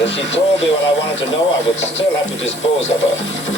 But if she told me what I wanted to know, I would still have to dispose of her.